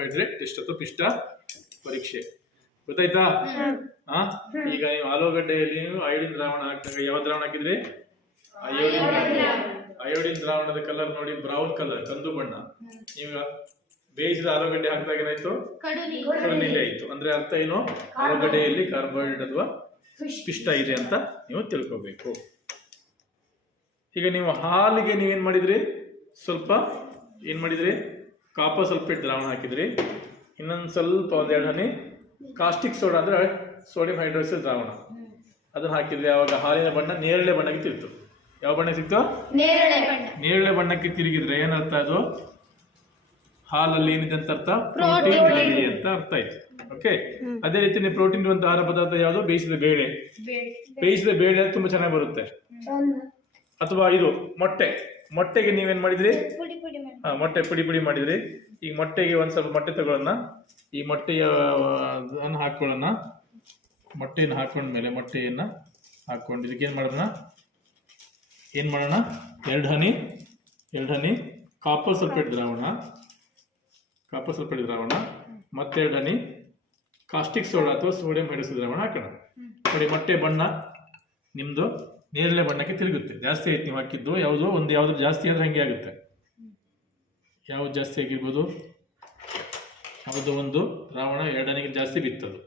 Carbohydrate test ಅಥವಾ ಪಿಷ್ಟ ಪರೀಕ್ಷೆ. ಗೊತ್ತಾಯ್ತಾ? ಈಗ ನೀವು ಆಲೂಗಡ್ಡೆಯಲ್ಲಿ ಅಯೋಡಿನ್ ದ್ರಾವಣ ಹಾಕಿದಾಗ ಯಾವ ದ್ರಾವಣ ಹಾಕಿದ್ರಿ? ಅಯೋಡಿನ್ ದ್ರಾವಣದ ಕಲರ್ ನೋಡಿ, ಬ್ರೌನ್ ಕಲರ್, ಕಂದು ಬಣ್ಣ. ಈಗ ಬೇಯಿಸಿದ ಆಲೂಗಡ್ಡೆ ಹಾಕಿದಾಗ ಏನಾಯ್ತು? ಕಡು ನೀಲಿ ಆಯ್ತು. ಅಂದ್ರೆ ಅರ್ಥ ಏನು? ಆಲೂಗಡ್ಡೆಯಲ್ಲಿ ಕಾರ್ಬೋಹೈಡ್ರೇಟ್ ಅಥವಾ ಪಿಷ್ಟ ಇದೆ ಅಂತ ನೀವು ತಿಳ್ಕೋಬೇಕು. ಈಗ ನೀವು ಹಾಲಿಗೆ ನೀವೇನ್ ಮಾಡಿದ್ರಿ? ಸ್ವಲ್ಪ ಏನ್ ಮಾಡಿದ್ರಿ? ಕಾಪರ್ ಸಲ್ಫೇಟ್ ದ್ರಾವಣ ಹಾಕಿದ್ರಿ. ಇನ್ನೊಂದು ಸ್ವಲ್ಪ ಒಂದೆರಡು ಹನಿ ಕಾಸ್ಟಿಕ್ ಸೋಡಾ ಅಂದ್ರೆ ಸೋಡಿಯಂ ಹೈಡ್ರಾಕ್ಸೈಡ್ ದ್ರಾವಣ ಅದನ್ನ ಹಾಕಿದ್ರಿ. ಅವಾಗ ಹಾಲಿನ ಬಣ್ಣ ನೇರಳೆ ಬಣ್ಣಕ್ಕೆ ತಿರುಗಿತು. ಯಾವ ಬಣ್ಣ ಸಿಕ್ತು? ನೇರಳೆ ಬಣ್ಣಕ್ಕೆ ತಿರುಗಿದ್ರೆ ಏನರ್ಥ? ಅದು ಹಾಲಲ್ಲಿ ಏನಿದೆ ಅಂತ ಅರ್ಥ? ಪ್ರೋಟೀನ್ ಇದೆ ಅಂತ ಅರ್ಥ ಆಯ್ತು. ಓಕೆ, ಅದೇ ರೀತಿ ನೀವು ಪ್ರೋಟೀನ್ ಇರುವಂತಹ ಆಹಾರ ಪದಾರ್ಥ ಯಾವುದು? ಬೇಯಿಸಿದ ಬೇಳೆ. ಬೇಯಿಸಿದ ಬೇಳೆ ತುಂಬಾ ಚೆನ್ನಾಗಿ ಬರುತ್ತೆ. ಅಥವಾ ಇದು ಮೊಟ್ಟೆಗೆ ನೀವೇನ್ ಮಾಡಿದ್ರಿ? ಮೊಟ್ಟೆ ಪುಡಿ ಮಾಡಿದ್ರಿ. ಈಗ ಮೊಟ್ಟೆಗೆ ಒಂದ್ ಸ್ವಲ್ಪ ಮೊಟ್ಟೆ ತಗೊಳ್ಳೋಣ. ಈ ಮೊಟ್ಟೆಯನ್ನು ಹಾಕೊಳ್ಳೋಣ. ಮೊಟ್ಟೆಯನ್ನು ಹಾಕೊಂಡ್ಮೇಲೆ ಮೊಟ್ಟೆಯನ್ನ ಹಾಕೊಂಡು ಇದಕ್ಕೆ ಏನ್ ಮಾಡೋಣ? ಎರಡು ಹನಿ ಕಾಪರ್ ಸಲ್ಫೇಟ್ ದ್ರಾವಣ, ಮತ್ತೆ 2 ಹನಿ ಕಾಸ್ಟಿಕ್ ಸೋಡಾ ಅಥವಾ ಸೋಡಿಯಂ ಹೈಡ್ರಾಕ್ಸೈಡ್ ದ್ರಾವಣ ಹಾಕೋಣ. ನೋಡಿ, ಮೊಟ್ಟೆ ಬಣ್ಣ ನಿಮ್ದು ನೇರಳೆ ಬಣ್ಣಕ್ಕೆ ತಿರುಗುತ್ತೆ. ಜಾಸ್ತಿ ಆಯ್ತು ನೀವು ಹಾಕಿದ್ದು. ಯಾವ್ದು ಜಾಸ್ತಿ ಆದ್ರೆ ಹಂಗೆ ಆಗುತ್ತೆ. ಯಾವ್ದು ಜಾಸ್ತಿ ಆಗಿರ್ಬೋದು? ಯಾವುದೋ ಒಂದು ದ್ರಾವಣ 2 ಹನಿಗೆ ಜಾಸ್ತಿ ಬಿತ್ತದು.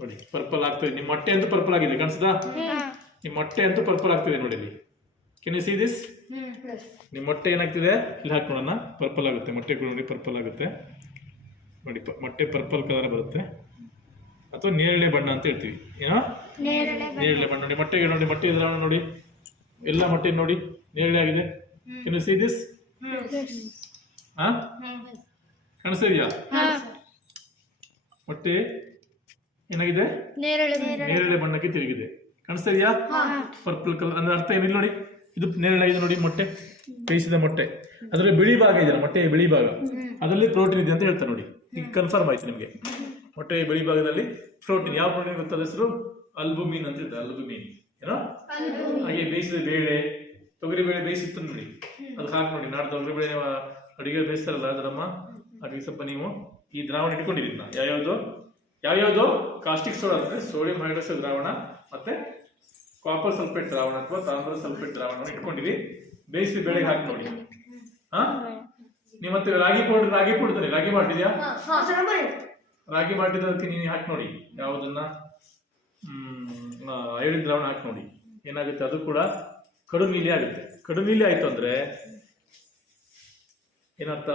ನೋಡಿ, ಪರ್ಪಲ್ ಆಗ್ತದೆ. ನಿಮ್ಮ ಮೊಟ್ಟೆ ಅಂತೂ ಪರ್ಪಲ್ ಆಗಿದೆ, ಕಾಣಿಸ್ತಾ? ನಿಮ್ಮ ಮೊಟ್ಟೆ ಅಂತೂ ಪರ್ಪಲ್ ಆಗ್ತಿದೆ ನೋಡಿ ಇಲ್ಲಿ. Ken you see this? ನಿಮ್ಮ ಮೊಟ್ಟೆ ಏನಾಗ್ತಿದೆ? ಇಲ್ಲಿ ಹಾಕೋಣ. ಪರ್ಪಲ್ ಆಗುತ್ತೆ. ಮೊಟ್ಟೆ ನೋಡಿ ಪರ್ಪಲ್ ಆಗುತ್ತೆ ನೋಡಿ. ಮೊಟ್ಟೆ ಪರ್ಪಲ್ ಕಲರ್ ಬರುತ್ತೆ ಅಥವಾ ನೇರಳೆ ಬಣ್ಣ ಅಂತ ಹೇಳ್ತೀವಿ. ಏನೋ ನೇರಳೆ ಬಣ್ಣ ನೋಡಿ. ಮೊಟ್ಟೆಗೆ ನೋಡಿ, ಮೊಟ್ಟೆ ದ್ರಾವಣ ನೋಡಿ, ಎಲ್ಲ ಮೊಟ್ಟೆ ನೋಡಿ ನೇರಳೆ ಆಗಿದೆ. Can you see this? ಕಾಣಿಸ್ತಿದ್ಯಾ? ಮೊಟ್ಟೆ ಏನಾಗಿದೆ? ನೇರಳೆ ಬಣ್ಣಕ್ಕೆ ತಿರುಗಿದೆ. ಕಾಣಿಸ್ತಾ ಇದೆಯಾ? ಪರ್ಪಲ್ ಕಲರ್ ಅಂದ್ರೆ ಅರ್ಥ ಏನಿಲ್ಲ ನೋಡಿ. ಇದು ನೇರಳೆ ಆಗಿದೆ ನೋಡಿ. ಮೊಟ್ಟೆ, ಬೇಯಿಸಿದ ಮೊಟ್ಟೆ, ಅದರಲ್ಲಿ ಬಿಳಿ ಭಾಗ ಇದೆ, ಮೊಟ್ಟೆಯ ಬಿಳಿ ಭಾಗ, ಅದರಲ್ಲಿ ಪ್ರೋಟೀನ್ ಇದೆ ಅಂತ ಹೇಳ್ತಾರೆ ನೋಡಿ. ಈಗ ಕನ್ಫರ್ಮ್ ಆಯ್ತು ನಿಮಗೆ. ಮೊಟ್ಟೆಯ ಬಿಳಿ ಭಾಗದಲ್ಲಿ ಪ್ರೋಟೀನ್. ಯಾವ ಪ್ರೋಟೀನ್ ಗೊತ್ತಾದ ಹೆಸರು? ಅಲ್ಬುಮಿನ್ ಅಂತ ಹೇಳ್ತಾರೆ. ಅಲ್ಬುಮಿನ್ ಏನೋ. ಹಾಗೆ ಬೇಯಿಸಿದ ಬೇಳೆ, ತೊಗರಿ ಬೇಳೆ ಬೇಯಿಸಿತ್ತು ನೋಡಿ, ಅದು ಹಾಕಿ ನೋಡಿ. ನಾಡು ತೊಗರಿ ಬೇಳೆ ಅಡಿಗೆ ಬೇಯಿಸ್ತಾರಲ್ಲ ಅದರಮ್ಮ, ಹಾಗೆ ಸ್ವಲ್ಪ ನೀವು ಈ ದ್ರಾವಣ ಇಟ್ಕೊಂಡಿದ್ದೀನ. ಯಾವ್ಯಾವುದು? ಕಾಸ್ಟಿಕ್ ಸೋಡಾ ಅಂದ್ರೆ ಸೋಡಿಯಂ ಹೈಡ್ರಾಕ್ಸೈಡ್ ದ್ರಾವಣ, ಮತ್ತೆ ಕಾಪರ್ ಸಲ್ಫೇಟ್ ದ್ರಾವಣ ಅಥವಾ ತಾಮ್ರ ಸಲ್ಫೇಟ್ ದ್ರಾವಣ ಇಟ್ಕೊಂಡಿರಿ. ಬೇಯಿಸಿದ ಬೆಳೆಗೆ ಹಾಕಿ ನೋಡಿ. ನೀವು ಮತ್ತೆ ರಾಗಿ ಪೌಡರ್ ರಾಗಿ ಮಾಡಿದ್ಯಾ? ರಾಗಿ ಮಾಡಿದ್ದಕ್ಕೆ ನೀವು ಹಾಕಿ ನೋಡಿ. ಯಾವುದನ್ನ? ಅಯೋಡಿನ್ ದ್ರಾವಣ ಹಾಕಿ ನೋಡಿ. ಏನಾಗುತ್ತೆ? ಅದು ಕೂಡ ಕಡು ನೀಲಿ ಆಗುತ್ತೆ. ಕಡು ನೀಲಿ ಆಯ್ತು ಅಂದ್ರೆ ಏನರ್ಥ?